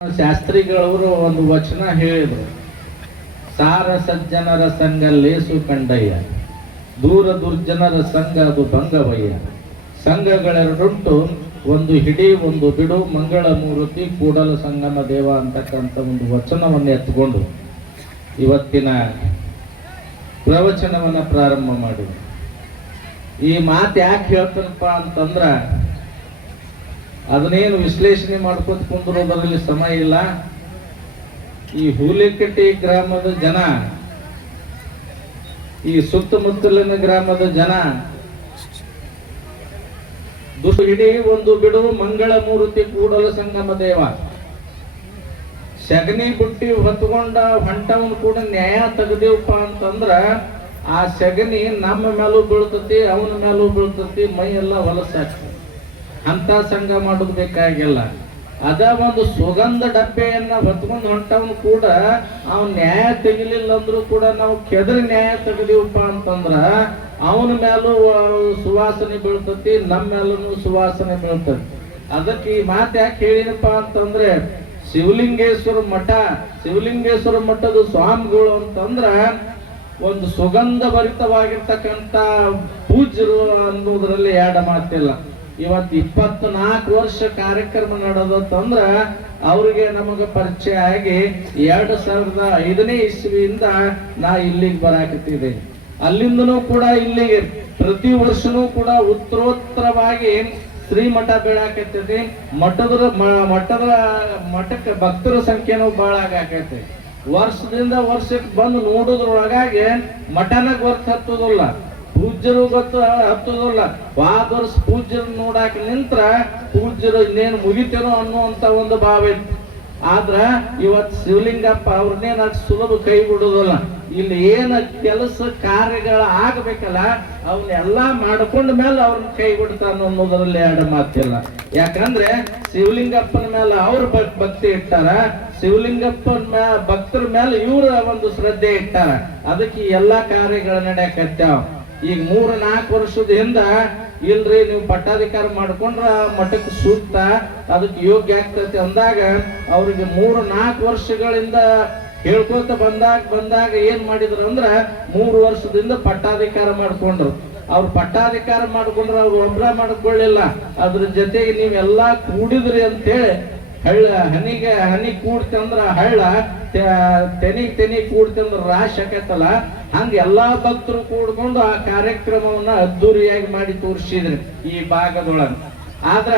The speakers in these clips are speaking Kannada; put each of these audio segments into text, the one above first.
ಶಾಸ್ತ್ರಿಗಳವರು ಒಂದು ವಚನ ಹೇಳಿದರು. ಸಾರ ಸಜ್ಜನರ ಸಂಘ ಲೇಸು ಕಂಡಯ್ಯ, ದೂರ ದುರ್ಜನರ ಸಂಘ ಅದು ಭಂಗವಯ್ಯ. ಸಂಘಗಳೆರಡುಂಟು, ಒಂದು ಹಿಡಿ ಒಂದು ಬಿಡು, ಮಂಗಳ ಮೂರ್ತಿ ಕೂಡಲ ಸಂಗಮ ದೇವ ಅಂತಕ್ಕಂಥ ಒಂದು ವಚನವನ್ನು ಎತ್ಕೊಂಡು ಇವತ್ತಿನ ಪ್ರವಚನವನ್ನು ಪ್ರಾರಂಭ ಮಾಡಿದೆ. ಈ ಮಾತು ಯಾಕೆ ಹೇಳ್ತಾನಪ್ಪ ಅಂತಂದ್ರ, ಅದನ್ನೇನು ವಿಶ್ಲೇಷಣೆ ಮಾಡ್ಕೊತ ಕುಂದಿರೋದರಲ್ಲಿ ಸಮಯ ಇಲ್ಲ. ಈ ಹೂಲಿಕಟ್ಟಿ ಗ್ರಾಮದ ಜನ, ಈ ಸುತ್ತಮುತ್ತಲಿನ ಗ್ರಾಮದ ಜನ ಹಿಡಿ ಒಂದು ಬಿಡು, ಮಂಗಳ ಮೂರ್ತಿ ಕೂಡಲ ಸಂಗಮ ದೇವ, ಶಗನಿ ಬುಟ್ಟಿ ಹೊತ್ಕೊಂಡ ಹೊಂಟವನ್ ಕೂಡ ನ್ಯಾಯ ತೆಗೆದೇವಪ್ಪ ಅಂತಂದ್ರ ಆ ಶಗನಿ ನಮ್ಮ ಮೇಲೂ ಬೀಳ್ತತಿ, ಅವನ ಮೇಲೂ ಬೀಳ್ತತಿ, ಮೈ ಎಲ್ಲ ಹೊಲಸಾಗ್ತದೆ. ಅಂತ ಸಂಘ ಮಾಡೋದು ಬೇಕಾಗಿಲ್ಲ. ಅದ ಒಂದು ಸುಗಂಧ ಡಬ್ಬೆಯನ್ನ ಹೊತ್ಕೊಂಡು ಹೊಂಟವನು ಕೂಡ ಅವನ್ ನ್ಯಾಯ ತೆಗಿಲಿಲ್ಲ ಅಂದ್ರೂ ಕೂಡ ನಾವು ಕೆದರಿ ನ್ಯಾಯ ತೆಗೆದಿವಪ್ಪ ಅಂತಂದ್ರ ಅವನ ಮೇಲೂ ಸುವಾಸನೆ ಬೀಳ್ತತಿ, ನಮ್ಮ ಮೇಲೂ ಸುವಾಸನೆ ಬೀಳ್ತತಿ. ಅದಕ್ಕೆ ಈ ಮಾತು ಯಾಕೆ ಹೇಳಿನಪ್ಪ ಅಂತಂದ್ರೆ, ಶಿವಲಿಂಗೇಶ್ವರ ಮಠದ ಸ್ವಾಮಿಗಳು ಅಂತಂದ್ರ ಒಂದು ಸುಗಂಧ ಭರಿತವಾಗಿರ್ತಕ್ಕಂಥ ಪೂಜ್ಯರು ಅನ್ನೋದ್ರಲ್ಲಿ ಎರಡು ಮಾತಿಲ್ಲ. ಇವತ್ತು 24 ವರ್ಷ ಕಾರ್ಯಕ್ರಮ ನಡೆದಂದ್ರ ಅವ್ರಿಗೆ ನಮಗ ಪರಿಚಯ ಆಗಿ 2005ನೇ ಇಸ್ವಿಯಿಂದ ನಾ ಇಲ್ಲಿಗೆ ಬರಾಕತ್ತಿದ್ದೆ. ಅಲ್ಲಿಂದನೂ ಕೂಡ ಇಲ್ಲಿಗೆ ಪ್ರತಿ ವರ್ಷನೂ ಕೂಡ ಉತ್ತರೋತ್ತರವಾಗಿ ಶ್ರೀಮಠ ಬೆಳಾಕತ್ತೈತಿ. ಮಠಕ್ಕೆ ಭಕ್ತರ ಸಂಖ್ಯೆನೂ ಬಹಳ ಆಗಾಕೈತಿ. ವರ್ಷದಿಂದ ವರ್ಷಕ್ಕೆ ಬಂದು ನೋಡೋದ್ರೊಳಗಾಗಿ ಮಠನ ಗೊತ್ತು ಹತ್ತೋದಿಲ್ಲ, ಪೂಜ್ಯರು ಗೊತ್ತು ಹತ್ತೋದಿಲ್ಲ. ವಾದ ವರ್ಷ ಪೂಜ್ಯರು ನೋಡಾಕ ನಿಂತ್ರ ಪೂಜ್ಯರು ಇನ್ನೇನು ಮುಗಿತೇನೋ ಅನ್ನುವಂತ ಒಂದು ಭಾವ ಇತ್ತು. ಆದ್ರ ಇವತ್ತು ಶಿವಲಿಂಗಪ್ಪ ಅವ್ರನ್ನೇನ ಸುಲಭ ಕೈ ಬಿಡುದಿಲ್ಲ. ಇಲ್ಲಿ ಏನ ಕೆಲಸ ಕಾರ್ಯಗಳ ಆಗಬೇಕಲ್ಲ ಅವನ್ನೆಲ್ಲಾ ಮಾಡ್ಕೊಂಡ ಮೇಲೆ ಅವ್ರನ್ನ ಕೈ ಬಿಡ್ತಾನ ಅನ್ನೋದ್ರಲ್ಲಿ ಎರಡು ಮಾತಿಲ್ಲ. ಯಾಕಂದ್ರೆ ಶಿವಲಿಂಗಪ್ಪನ ಮೇಲೆ ಅವ್ರ ಭಕ್ತಿ ಇಟ್ಟಾರ, ಶಿವಲಿಂಗಪ್ಪನ ಭಕ್ತರ ಮೇಲೆ ಇವ್ರ ಒಂದು ಶ್ರದ್ಧೆ ಇಟ್ಟಾರ. ಅದಕ್ಕೆ ಎಲ್ಲಾ ಕಾರ್ಯಗಳು ನಡೆಯಕತ್ಯಾವ. ಈಗ 3-4 ವರ್ಷದ ಹಿಂದ ಇಲ್ರಿ ನೀವು ಪಟ್ಟಾಧಿಕಾರ ಮಾಡ್ಕೊಂಡ್ರ ಮಠಕ್ಕೆ ಸೂಕ್ತ, ಅದಕ್ಕೆ ಯೋಗ್ಯ ಆಗ್ತೈತಿ ಅಂದಾಗ ಅವ್ರಿಗೆ 3-4 ವರ್ಷಗಳಿಂದ ಹೇಳ್ಕೊತ ಬಂದಾಗ ಏನ್ ಮಾಡಿದ್ರು ಅಂದ್ರ 3 ವರ್ಷದಿಂದ ಪಟ್ಟಾಧಿಕಾರ ಮಾಡ್ಕೊಂಡ್ರು. ಅವ್ರು ಪಟ್ಟಾಧಿಕಾರ ಮಾಡ್ಕೊಂಡ್ರ ಅವ್ರು ಒಬ್ರ ಮಾಡ್ಕೊಳ್ಳಿಲ್ಲ, ಅದ್ರ ಜೊತೆಗೆ ನೀವೆಲ್ಲಾ ಕೂಡಿದ್ರಿ ಅಂತೇಳಿ ಹನಿ ಕೂಡ್ತಂದ್ರ ಹಳ್ಳ, ತೆನಿ ಕೂಡ್ತಂದ್ರ ರಾಶಿ ಆಕೈತಲ್ಲ, ಹಂಗ ಎಲ್ಲಾ ಭಕ್ತರು ಕೂಡ್ಕೊಂಡು ಆ ಕಾರ್ಯಕ್ರಮವನ್ನ ಅದ್ದೂರಿಯಾಗಿ ಮಾಡಿ ತೋರಿಸಿದ್ರಿ ಈ ಭಾಗದೊಳಗ. ಆದ್ರ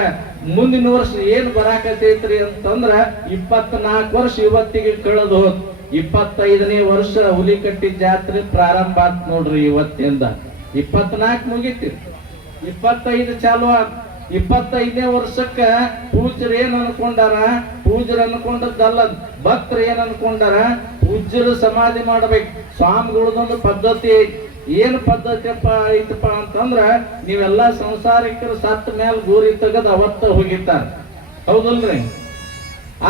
ಮುಂದಿನ ವರ್ಷ ಏನ್ ಬರಾಕತೈತ್ರಿ ಅಂತಂದ್ರ 24 ವರ್ಷ ಇವತ್ತಿಗೆ ಕಳೆದು ಹೋದ್. 25ನೇ ವರ್ಷ ಹುಲಿಕಟ್ಟಿ ಜಾತ್ರೆ ಪ್ರಾರಂಭ ಆತ್ ನೋಡ್ರಿ. ಇವತ್ತಿಂದ 24 ಮುಗಿತಿ, 25 ಚಾಲು ಆತ್. 25ನೇ ವರ್ಷಕ್ಕ ಪೂಜ್ಯರು ಏನ್ ಅನ್ಕೊಂಡಾರ, ಪೂಜ್ಯರು ಅನ್ಕೊಂಡದ್ದಲ್ಲ, ಭಕ್ತರು ಏನ್ ಅನ್ಕೊಂಡಾರ, ಪೂಜ್ಯರು ಸಮಾಧಿ ಮಾಡ್ಬೇಕು. ಸ್ವಾಮಿಗಳದೊಂದು ಪದ್ಧತಿ ಏನ್ ಪದ್ಧತಿಯಪ್ಪ ಐತಪ್ಪ ಅಂತಂದ್ರ, ನೀವೆಲ್ಲಾ ಸಂಸಾರಿಕರು ಸತ್ತ ಮೇಲೆ ಗೋರಿ ತೆಗದ್ ಅವತ್ತ ಹೋಗಿರ್ತಾರ, ಹೌದಲ್ರಿ?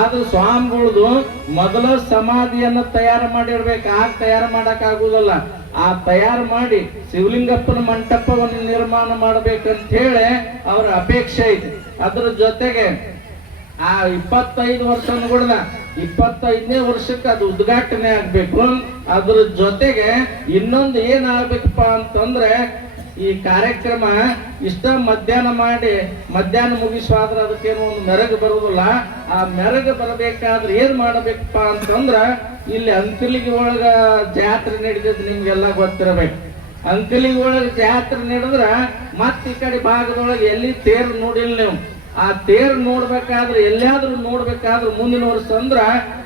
ಆದ್ರೆ ಸ್ವಾಮಿಗಳದು ಮೊದಲ ಸಮಾಧಿಯನ್ನ ತಯಾರು ಮಾಡಿರ್ಬೇಕು. ಆಗ ತಯಾರು ಮಾಡಕ್ ಆಗುದಲ್ಲ. ಆ ತಯಾರು ಮಾಡಿ ಶಿವಲಿಂಗಪ್ಪನ ಮಂಟಪವನ್ನು ನಿರ್ಮಾಣ ಮಾಡ್ಬೇಕಂತ ಹೇಳಿ ಅವ್ರ ಅಪೇಕ್ಷೆ ಐತಿ. ಅದ್ರ ಜೊತೆಗೆ ಆ 25 ವರ್ಷ ಅನ್ಕೊಡ್ದ 25ನೇ ವರ್ಷಕ್ಕೆ ಅದು ಉದ್ಘಾಟನೆ ಆಗ್ಬೇಕು. ಅದ್ರ ಜೊತೆಗೆ ಇನ್ನೊಂದು ಏನ್ ಆಗ್ಬೇಕಪ್ಪ ಅಂತಂದ್ರೆ, ಈ ಕಾರ್ಯಕ್ರಮ ಇಷ್ಟ ಮಧ್ಯಾಹ್ನ ಮುಗಿಸುವಾದ್ರ ಅದಕ್ಕೇನೋ ಒಂದು ಮೆರಗು ಬರುದಿಲ್ಲ. ಆ ಮೆರಗು ಬರಬೇಕಾದ್ರೆ ಏನ್ ಮಾಡಬೇಕಪ್ಪ ಅಂತಂದ್ರ, ಇಲ್ಲಿ ಅಂಕಲಿಗೆ ಒಳಗ ಜಾತ್ರೆ ನಡೀತೈತಿ, ನಿಮ್ಗೆಲ್ಲ ಗೊತ್ತಿರಬೇಕು. ಅಂಕಲಿಗೆ ಒಳಗ ಜಾತ್ರೆ ನಡೆದ್ರ ಮತ್ತ ಈ ಕಡೆ ಭಾಗದೊಳಗೆ ಎಲ್ಲಿ ತೇರು ನೋಡಿಲ್ಲ ನೀವು. ಆ ತೇರು ನೋಡ್ಬೇಕಾದ್ರೆ ಎಲ್ಲಿಯಾದ್ರೂ ನೋಡ್ಬೇಕಾದ್ರೆ ಮುಂದಿನ ವರ್ಷ ಅಂದ್ರ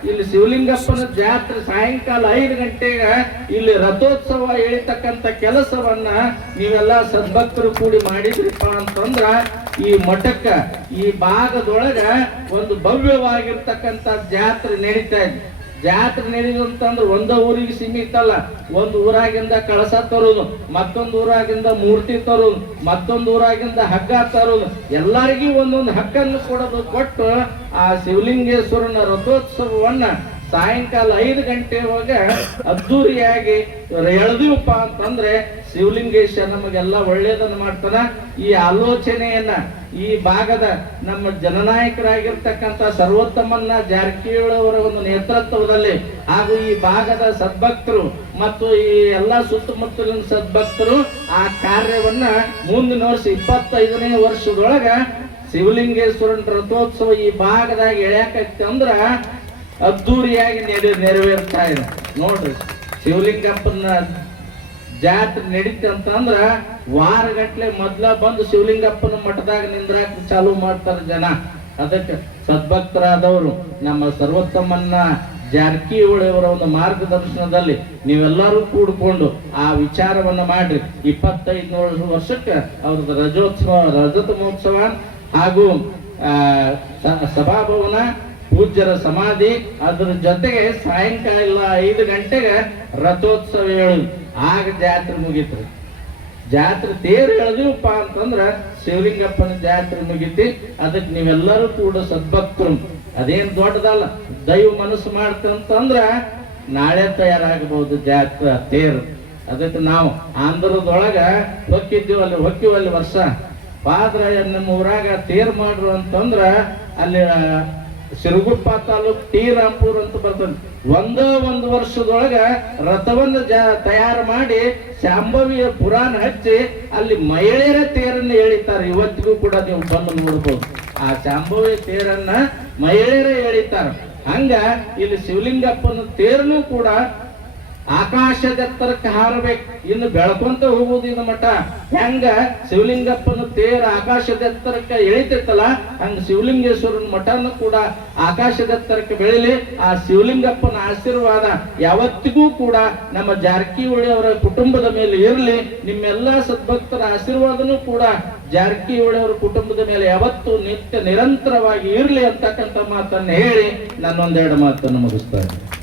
ಇಲ್ಲಿ ಶಿವಲಿಂಗಪ್ಪನ ಜಾತ್ರೆ ಸಾಯಂಕಾಲ 5 ಗಂಟೆಗೆ ಇಲ್ಲಿ ರಥೋತ್ಸವ ಎಳಿತಕ್ಕಂತ ಕೆಲಸವನ್ನ ನೀವೆಲ್ಲ ಸದ್ಭಕ್ತರು ಕೂಡಿ ಮಾಡಿದ್ರಿಪ್ಪ ಅಂತಂದ್ರ ಈ ಮಠಕ್ಕ ಈ ಭಾಗದೊಳಗ ಒಂದು ಭವ್ಯವಾಗಿರ್ತಕ್ಕಂಥ ಜಾತ್ರೆ ನಡೀತಾ ಇದೆ. ಜಾತ್ರೆ ನಡೆಯುದಂತಂದ್ರೆ ಒಂದ ಊರಿಗೆ ಸೀಮಿತ ಅಲ್ಲ. ಒಂದು ಊರಾಗಿಂದ ಕಳಸ ತರೋದು, ಮತ್ತೊಂದು ಊರಾಗಿಂದ ಮೂರ್ತಿ ತರೋದು, ಮತ್ತೊಂದು ಊರಾಗಿಂದ ಹಗ್ಗ ತರೋದು, ಎಲ್ಲರಿಗೂ ಒಂದೊಂದು ಹಕ್ಕನ್ನು ಕೊಟ್ಟು ಆ ಶಿವಲಿಂಗೇಶ್ವರನ ರಥೋತ್ಸವವನ್ನ ಸಾಯಂಕಾಲ 5 ಗಂಟೆ ಒಳಗ ಅದ್ದೂರಿಯಾಗಿ ಎಳೆದಿವಪ್ಪ ಅಂತಂದ್ರೆ ಶಿವಲಿಂಗೇಶ ನಮಗೆಲ್ಲ ಒಳ್ಳೇದನ್ನ ಮಾಡ್ತಾನ. ಈ ಆಲೋಚನೆಯನ್ನ ಈ ಭಾಗದ ನಮ್ಮ ಜನನಾಯಕರಾಗಿರ್ತಕ್ಕಂಥ ಸರ್ವೋತ್ತಮನ್ನ ಜಾರಕಿಹೊಳಿ ಅವರ ಒಂದು ನೇತೃತ್ವದಲ್ಲಿ ಹಾಗೂ ಈ ಭಾಗದ ಸದ್ಭಕ್ತರು ಮತ್ತು ಈ ಎಲ್ಲಾ ಸುತ್ತಮುತ್ತಲಿನ ಸದ್ಭಕ್ತರು ಆ ಕಾರ್ಯವನ್ನ ಮುಂದಿನ ವರ್ಷ 25ನೇ ವರ್ಷದೊಳಗ ಶಿವಲಿಂಗೇಶ್ವರನ ರಥೋತ್ಸವ ಈ ಭಾಗದಾಗ ಎಳ್ಯಾಕೈತಿ ಅಂದ್ರ ಅದ್ದೂರಿಯಾಗಿ ನೆರವೇರ್ತಾ ಇದೆ. ನೋಡ್ರಿ, ಶಿವಲಿಂಗಪ್ಪನ ಜಾತ್ರೆ ನಡೀತಿ ಅಂತಂದ್ರ ವಾರಗಟ್ಲೆ ಮೊದ್ಲ ಬಂದು ಶಿವಲಿಂಗಪ್ಪನ ಮಠದಾಗ ನಿಂದ್ರಾಕ ಚಾಲು ಮಾಡ್ತಾರ ಜನ. ಅದಕ್ಕೆ ಸದ್ಭಕ್ತರಾದವರು ನಮ್ಮ ಸರ್ವೋತ್ತಮನ್ನ ಜಾರಕಿಹೊಳಿ ಅವರ ಒಂದು ಮಾರ್ಗದರ್ಶನದಲ್ಲಿ ನೀವೆಲ್ಲರೂ ಕೂಡ್ಕೊಂಡು ಆ ವಿಚಾರವನ್ನ ಮಾಡ್ರಿ. 25 ವರ್ಷಕ್ಕೆ ಅವ್ರದ್ದು ರಜತ ಮಹೋತ್ಸವ ಹಾಗೂ ಸಭಾಭವನ, ಪೂಜ್ಯರ ಸಮಾಧಿ, ಅದ್ರ ಜೊತೆಗೆ ಸಾಯಂಕಾಲ 5 ಗಂಟೆಗೆ ರಥೋತ್ಸವ ಹೇಳುದು. ಆಗ ಜಾತ್ರೆ ಮುಗೀತ್ರಿ. ಜಾತ್ರೆ ತೇರು ಎಳೆದಿವಪ್ಪ ಅಂತಂದ್ರ ಶಿವಲಿಂಗಪ್ಪನ ಜಾತ್ರೆ ಮುಗಿತಿ. ಅದಕ್ಕೆ ನೀವೆಲ್ಲರೂ ಕೂಡ ಸದ್ಭಕ್ತರು, ಅದೇನ್ ದೊಡ್ಡದಲ್ಲ, ದೈವ ಮನಸ್ಸು ಮಾಡ್ತಂತಂದ್ರ ನಾಳೆ ತಯಾರಾಗಬಹುದು ಜಾತ್ರೆ ತೇರು. ಅದಕ್ಕೆ ನಾವು ಆಂಧ್ರದೊಳಗ ಹೊಕ್ಕಿವಲ್ಲಿ ವರ್ಷ ಪಾದ್ರ ನಮ್ಮ ಊರಾಗ ತೇರ್ ಮಾಡ್ರು ಅಂತಂದ್ರ ಅಲ್ಲಿ ಸಿರುಗುಪ್ಪ ತಾಲೂಕ್ ಟಿ ರಾಂಪುರ್ ಅಂತ ಬರ್ತದೆ. ಒಂದು ವರ್ಷದೊಳಗ ರಥವನ್ನ ತಯಾರು ಮಾಡಿ ಶಾಂಭವಿಯ ಪುರಾಣ ಹಚ್ಚಿ ಅಲ್ಲಿ ಮಹಿಳೆಯರ ತೇರನ್ನ ಎಳಿತಾರೆ. ಇವತ್ತಿಗೂ ಕೂಡ ನೀವು ಬಂದು ನೋಡ್ಬೋದು, ಆ ಶಾಂಭವಿಯ ತೇರನ್ನ ಮಹಿಳೆಯರೇ ಎಳಿತಾರ. ಹಂಗ ಇಲ್ಲಿ ಶಿವಲಿಂಗಪ್ಪನ ತೇರನು ಕೂಡ ಆಕಾಶದ ಎತ್ತರಕ್ಕೆ ಹಾರಬೇಕು. ಇನ್ನು ಬೆಳ್ಕೊಂತ ಹೋಗುವುದು ಇದು ಮಠ. ಹೆಂಗ ಶಿವಲಿಂಗಪ್ಪನ ತೇರ ಆಕಾಶದ ಎತ್ತರಕ್ಕೆ ಎಳಿತೈತಲ್ಲ, ಹಂಗ ಶಿವಲಿಂಗೇಶ್ವರನ ಮಠನು ಕೂಡ ಆಕಾಶದ ಎತ್ತರಕ್ಕೆ ಬೆಳಿಲಿ. ಆ ಶಿವಲಿಂಗಪ್ಪನ ಆಶೀರ್ವಾದ ಯಾವತ್ತಿಗೂ ಕೂಡ ನಮ್ಮ ಜಾರಕಿಹೊಳಿ ಅವರ ಕುಟುಂಬದ ಮೇಲೆ ಇರಲಿ. ನಿಮ್ಮೆಲ್ಲಾ ಸದ್ಭಕ್ತರ ಆಶೀರ್ವಾದನೂ ಕೂಡ ಜಾರಕಿಹೊಳಿ ಅವರ ಕುಟುಂಬದ ಮೇಲೆ ಯಾವತ್ತು ನಿತ್ಯ ನಿರಂತರವಾಗಿ ಇರಲಿ ಅಂತಕ್ಕಂಥ ಮಾತನ್ನು ಹೇಳಿ ನಾನೊಂದೆರಡು ಮಾತನ್ನು ಮುಗಿಸ್ತಾ ಇದ್ದೀನಿ.